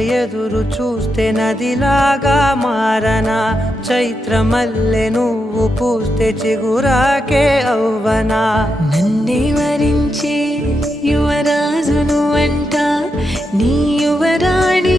ఎదురు చూస్తే నదిలాగా మారనా, చైత్రమల్లె నువ్వు పూస్తే చిగురాకే అవ్వనా. నన్నే వరించే యువరాజును అంట నీ యువరాణి